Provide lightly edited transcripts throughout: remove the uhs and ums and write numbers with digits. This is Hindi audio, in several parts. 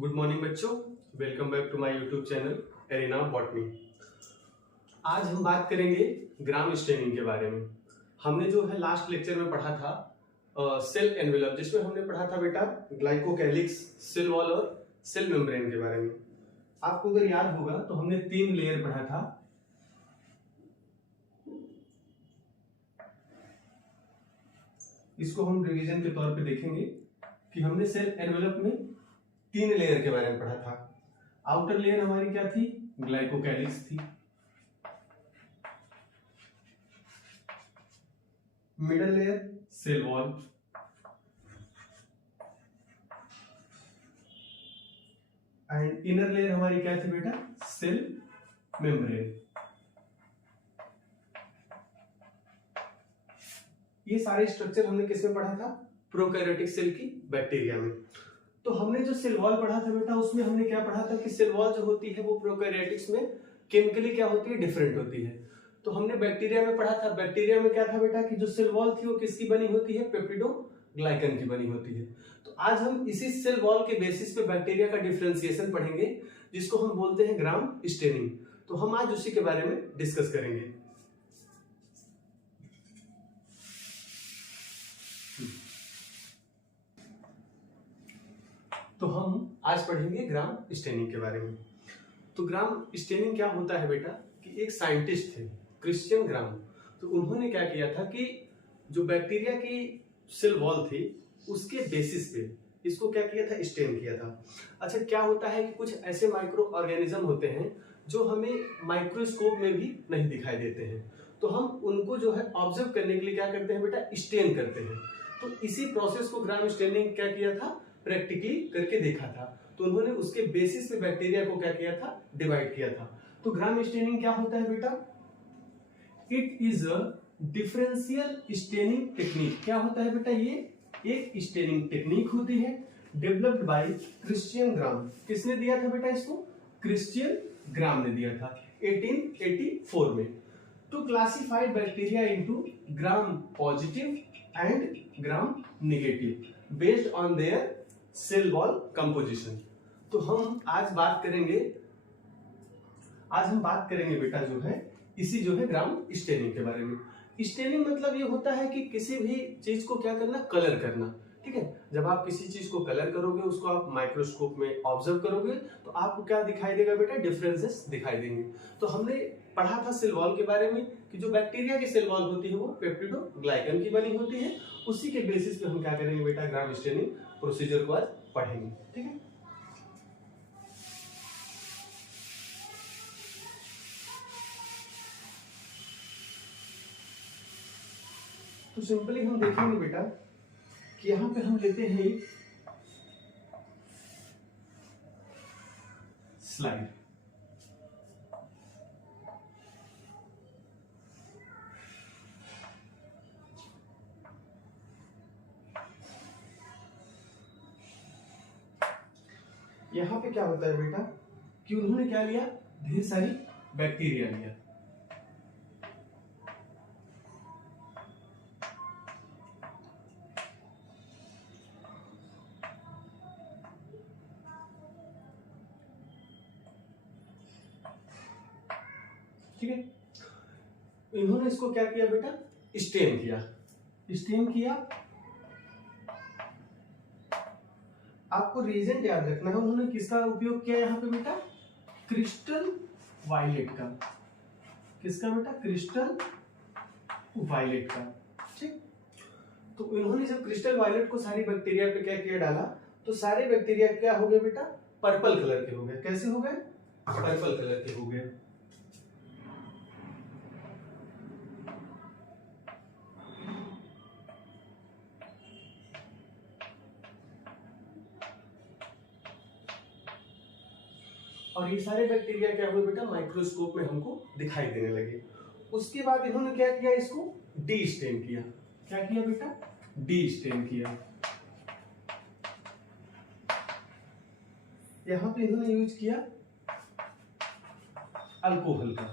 गुड मॉर्निंग बच्चों, welcome back to my YouTube channel Arena Botany. आज हम बात करेंगे ग्राम स्टेनिंग के बारे में। हमने जो है लास्ट लेक्चर में पढ़ा था सेल एनवेलप, जिसमें हमने पढ़ा था बेटा ग्लाइकोकैलिक्स, सेल वॉल और सेल मेम्ब्रेन के बारे में। आपको अगर याद होगा तो हमने 3 लेयर पढ़ा था। इसको हम रिवीजन के तौर पे देखेंगे कि हमने सेल एनवेलप में 3 लेयर के बारे में पढ़ा था। आउटर लेयर हमारी क्या थी? ग्लाइकोकैलिक्स थी। Middle layer cell wall, and inner layer हमारी क्या थी बेटा? Cell membrane. ये सारे स्ट्रक्चर हमने किसमें पढ़ा था? प्रोकैरियोटिक सेल की बैक्टीरिया में। तो हमने जो सेल वॉल पढ़ा था बेटा, उसमें हमने क्या पढ़ा था कि सेल वॉल जो होती है वो प्रोकैरियोटिक्स में केमिकली क्या होती है? डिफरेंट होती है। तो हमने बैक्टीरिया में पढ़ा था, बैक्टीरिया में क्या था बेटा कि जो सेल वॉल थी वो किसकी बनी होती है? पेप्टिडोग्लाइकन की बनी होती है। तो आज हम इसी सेल वॉल के बेसिस पे बैक्टीरिया का डिफरेंशिएशन पढ़ेंगे, जिसको हम बोलते हैं ग्राम स्टेनिंग। तो हम आज उसी के बारे में डिस्कस करेंगे। तो हम आज पढ़ेंगे ग्राम स्टेनिंग के बारे में। तो ग्राम स्टेनिंग क्या होता है बेटा कि एक साइंटिस्ट थे क्रिश्चियन ग्राम। तो उन्होंने क्या किया था कि जो बैक्टीरिया की सेल वॉल थी उसके बेसिस पे इसको क्या किया था? स्टेन किया था। अच्छा, क्या होता है कि कुछ ऐसे माइक्रो ऑर्गेनिज्म होते हैं जो हमें माइक्रोस्कोप में भी नहीं दिखाई देते हैं, तो हम उनको जो है ऑब्जर्व करने के लिए क्या करते हैं बेटा? स्टेन करते हैं। तो इसी प्रोसेस को ग्राम स्टेनिंग क्या किया था? प्रैक्टिकली करके देखा था। तो उन्होंने उसके बेसिस पे बैक्टीरिया को क्या किया था? डिवाइड किया था। तो ग्राम स्टेनिंग क्या होता है बेटा? It is a differential staining technique. क्या होता है बेटा? ये एक स्टेनिंग टेक्निक होती है डेवलप्ड बाय क्रिश्चियन ग्राम। किसने दिया था बेटा इसको? क्रिश्चियन ग्राम ने दिया था 1884 में। To classify bacteria into gram positive and gram negative based on their cell wall composition. तो हम आज बात करेंगे बेटा जो है इसी जो है ग्राम स्टेनिंग के बारे में। स्टेनिंग मतलब ये होता है कि किसी भी चीज को क्या करना? कलर करना। ठीक है, जब आप किसी चीज को कलर करोगे, उसको आप माइक्रोस्कोप में ऑब्जर्व करोगे, तो आपको क्या दिखाई देगा बेटा? डिफरेंसेस दिखाई देंगे। तो हमने पढ़ा था सेल वॉल के बारे में कि जो बैक्टीरिया की सेल वॉल होती है वो पेप्टिडोग्लाइकन की बनी होती है। उसी के बेसिस पे हम क्या करेंगे बेटा? ग्राम स्टेनिंग प्रोसीजर को आज पढ़ेंगे। ठीक है, तो सिंपली हम देखेंगे बेटा कि यहां पे हम लेते हैं एक स्लाइड। यहां पे क्या होता है बेटा कि उन्होंने क्या लिया? ढेर सारी बैक्टीरिया लिया। ठीक है, इन्होंने इसको क्या किया बेटा? स्टेन किया। स्टेन किया, आपको रीजन याद रखना है उन्होंने किसका उपयोग किया यहाँ पे बेटा? क्रिस्टल वायलेट का। किसका बेटा? क्रिस्टल वायलेट का। ठीक, तो इन्होंने जब क्रिस्टल वायलेट को सारी बैक्टीरिया पे क्या किया? डाला, तो सारे बैक्टीरिया क्या हो गए बेटा? पर्पल कलर के हो गए। कैसे हो गए? पर्पल कलर के हो गए। और ये सारे बैक्टीरिया क्या हुए बेटा? माइक्रोस्कोप में हमको दिखाई देने लगे। उसके बाद इन्होंने क्या किया? इसको डी स्टेन किया। क्या किया बेटा? डी स्टेन किया। यहां पे इन्होंने यूज किया अल्कोहल का।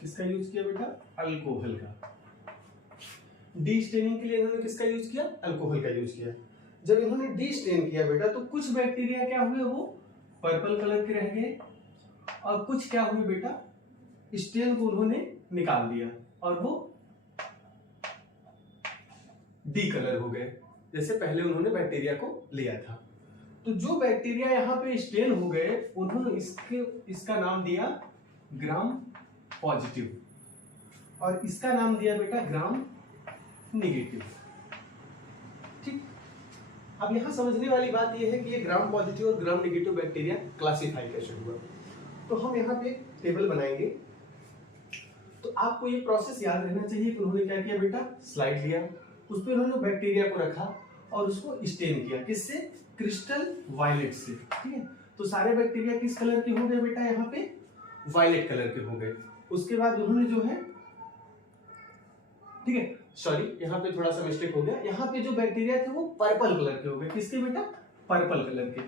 किसका यूज किया बेटा? अल्कोहल का। डी स्टेनिंग के लिए इन्होंने किसका यूज किया? अल्कोहल का यूज किया। जब इन्होंने डी स्टेन किया बेटा तो कुछ बैक्टीरिया क्या हुए, वो पर्पल कलर के रह गए और कुछ क्या हुए बेटा, स्टेन को उन्होंने निकाल दिया और वो डी कलर हो गए, जैसे पहले उन्होंने बैक्टीरिया को लिया था। तो जो बैक्टीरिया यहाँ पे स्टेन हो गए उन्होंने इसका नाम दिया ग्राम पॉजिटिव और इसका नाम दिया बेटा ग्राम निगेटिव। ठीक, अब यहां समझने वाली बात यह है कि ये ग्राम पॉजिटिव और ग्राम निगेटिव बैक्टीरिया क्लासिफाई कैसे हुआ। तो हम यहाँ पे टेबल बनाएंगे। तो आपको ये प्रोसेस याद रहना चाहिए कि उन्होंने क्या किया बेटा, स्लाइड लिया, उस पर उन्होंने बैक्टीरिया को रखा और उसको स्टेन किया, किससे, क्रिस्टल वायलेट से। ठीक है, तो सारे बैक्टीरिया किस कलर के हो गए बेटा, यहाँ पे वायलेट कलर के हो गए। उसके बाद उन्होंने जो है, ठीक है, सॉरी यहाँ पे थोड़ा सा मिस्टेक हो गया, यहाँ पे जो बैक्टीरिया थे वो पर्पल कलर के हो गए, किसके बेटा, पर्पल कलर के।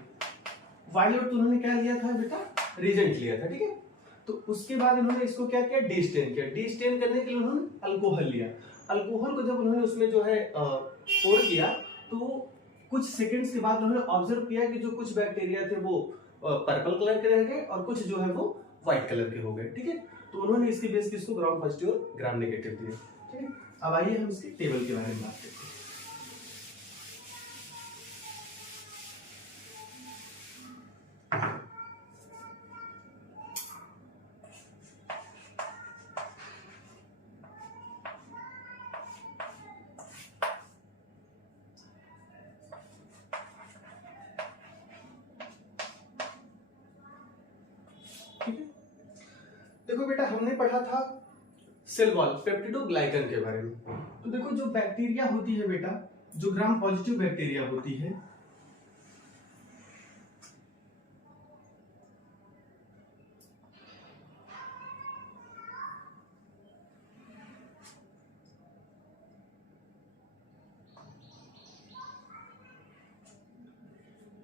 वायलेट तो उन्होंने क्या लिया था बेटा, रीजेंट लिया था। ठीक है, तो उसके बाद इन्होंने इसको क्या किया, डीस्टेन किया। डीस्टेन करने के लिए उन्होंने अल्कोहल लिया। अल्कोहल को जब उन्होंने उसमें जो है पोर किया तो कुछ सेकंड्स के बाद उन्होंने ऑब्जर्व किया कि जो कुछ बैक्टीरिया थे वो पर्पल कलर के रह गए और कुछ जो है वो व्हाइट कलर के हो गए। ठीक है, तो उन्होंने इसके बेस पे इसको ग्राम पॉजिटिव और ग्राम नेगेटिव दिया। ठीक है, अब आइए हम इसके टेबल के बारे में बात करते हैं। ठीक है, देखो बेटा हमने पढ़ा था सेल वॉल पेप्टिडोग्लाइकन के बारे में। तो देखो जो बैक्टीरिया होती है बेटा, जो ग्राम पॉजिटिव बैक्टीरिया होती है,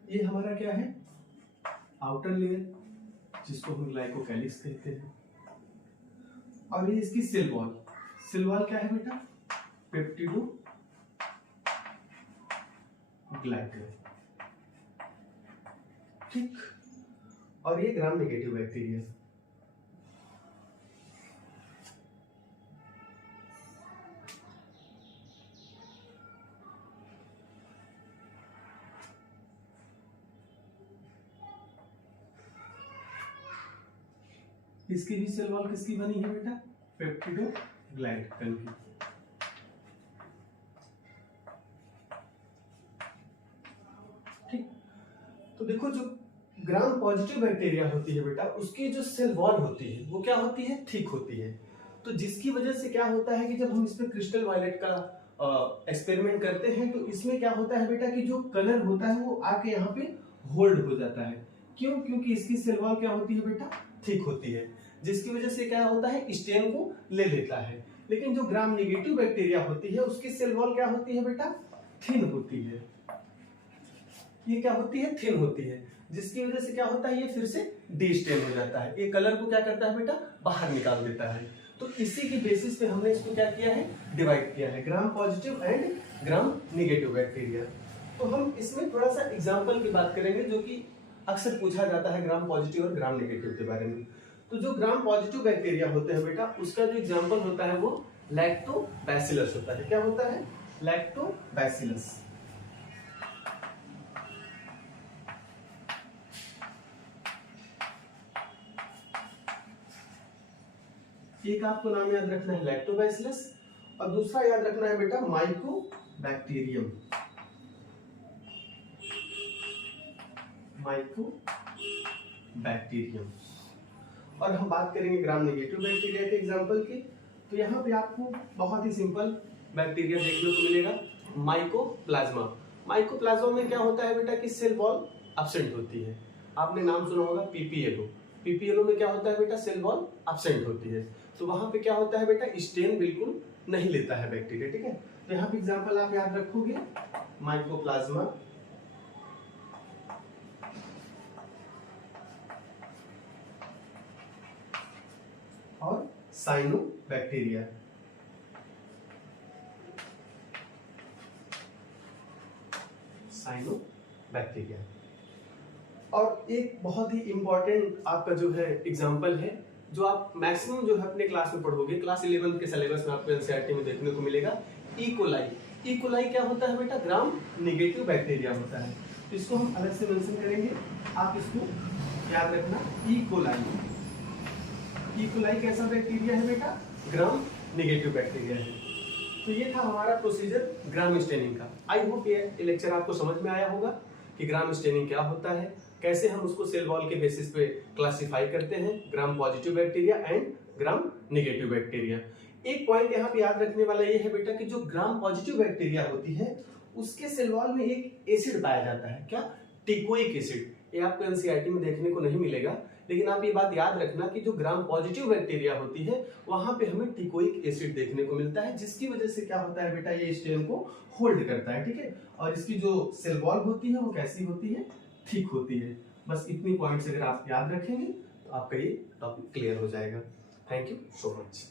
ये हमारा क्या है, आउटर लेयर, जिसको हम ग्लाइकोकैलिक्स कहते हैं, और ये इसकी सेल वॉल। सेल वॉल क्या है बेटा, पेप्टिडोग्लाइकन। ठीक, और ये ग्राम नेगेटिव बैक्टीरिया। इसकी भी सेल वॉल किसकी बनी है बेटा, पेप्टिडोग्लाइकन की। ठीक, तो देखो जो ग्राम पॉजिटिव बैक्टीरिया होती है बेटा, उसकी जो सेल वॉल होती है वो क्या होती है, थिक होती है। तो जिसकी वजह से क्या होता है कि जब हम इसमें क्रिस्टल वायलेट का एक्सपेरिमेंट करते हैं तो इसमें क्या होता है बेटा कि जो कलर होता है वो आके यहाँ पे होल्ड हो जाता है। क्यों, क्योंकि इसकी सेल वॉल क्या होती है बेटा, थिक होती है, जिसकी वजह से क्या होता है, स्टेन को ले लेता है। लेकिन जो ग्राम नेगेटिव बैक्टीरिया होती है उसकी सेल वॉल क्या होती है बेटा, थिन होती है। ये क्या होती है, थिन होती है, जिसकी वजह से क्या होता है, ये फिर से डिस्टेन हो जाता है। ये कलर को क्या करता है बेटा, बाहर निकाल देता है। तो इसी की बेसिस पे हमने इसको क्या किया है, डिवाइड किया है, ग्राम positive and gram negative bacteria. तो हम इसमें थोड़ा सा एग्जाम्पल की बात करेंगे जो कि अक्सर पूछा जाता है ग्राम पॉजिटिव और ग्राम नेगेटिव के बारे में। तो जो ग्राम पॉजिटिव बैक्टीरिया होते हैं बेटा, उसका जो एग्जाम्पल होता है वो लैक्टोबैसिलस होता है। क्या होता है, लैक्टोबैसिलस। एक आपको नाम याद रखना है लैक्टोबैसिलस और दूसरा याद रखना है बेटा माइकोबैक्टीरियम। माइकोबैक्टीरियम। और हम बात करेंगे ग्राम नेगेटिव बैक्टीरिया के एग्जांपल की। तो यहाँ पे आपको बहुत ही सिंपल बैक्टीरिया देखने को मिलेगा, माइकोप्लाज्मा। माइकोप्लाज्मा में क्या होता है बेटा कि सेल वॉल एब्सेंट होती है। आपने नाम सुना होगा पीपीएलओ। पीपीएलओ में क्या होता है बेटा, सेल वॉल एब्सेंट होती है। तो वहां पे क्या होता है बेटा, स्टेन बिल्कुल नहीं लेता है बैक्टीरिया। ठीक है, तो यहाँ पे एग्जांपल आप याद रखोगे, माइकोप्लाज्मा और साइनोबैक्टीरिया। साइनोबैक्टीरिया। और एक बहुत ही इंपॉर्टेंट आपका जो है एग्जाम्पल है, जो आप मैक्सिमम जो है अपने क्लास में पढ़ोगे, क्लास 11 के सिलेबस में आपको एनसीईआरटी में देखने को मिलेगा, ई कोलाई। ई कोलाई क्या होता है बेटा? ग्राम नेगेटिव बैक्टीरिया होता है। तो इसको हम अलग से मेंशन करेंगे, आप इसको याद रखना। ई कोलाई, ई कोलाई कैसा बैक्टीरिया है बेटा? ग्राम नेगेटिव बैक्टीरिया है। तो ये था हमारा प्रोसीजर ग्राम स्टेनिंग का। आई होप ये लेक्चर आपको समझ में आया होगा कि ग्राम स्टेनिंग क्या होता है, कैसे हम उसको सेल वॉल के बेसिस पे क्लासिफाई करते हैं, gram positive bacteria and gram negative bacteria. एक पॉइंट यहाँ पे याद रखने वाला ये है बेटा कि जो ग्राम पॉजिटिव बैक्टीरिया होती है उसके सेल वॉल में एक एसिड पाया जाता है, क्या? Teichoic acid. ये आपको एनसीईआरटी में देखने को नहीं मिलेगा, लेकिन आप ये बात याद रखना कि जो ग्राम पॉजिटिव बैक्टीरिया होती है वहां पे हमें टिकोइक एसिड देखने को मिलता है, जिसकी वजह से क्या होता है बेटा? ये स्टेन को होल्ड करता है, ठीक है। और इसकी जो सेल वॉल होती है वो कैसी होती है? थिक होती है। बस इतनी पॉइंट्स अगर आप याद रखेंगे तो आपका ये टॉपिक क्लियर हो जाएगा। Thank you so much.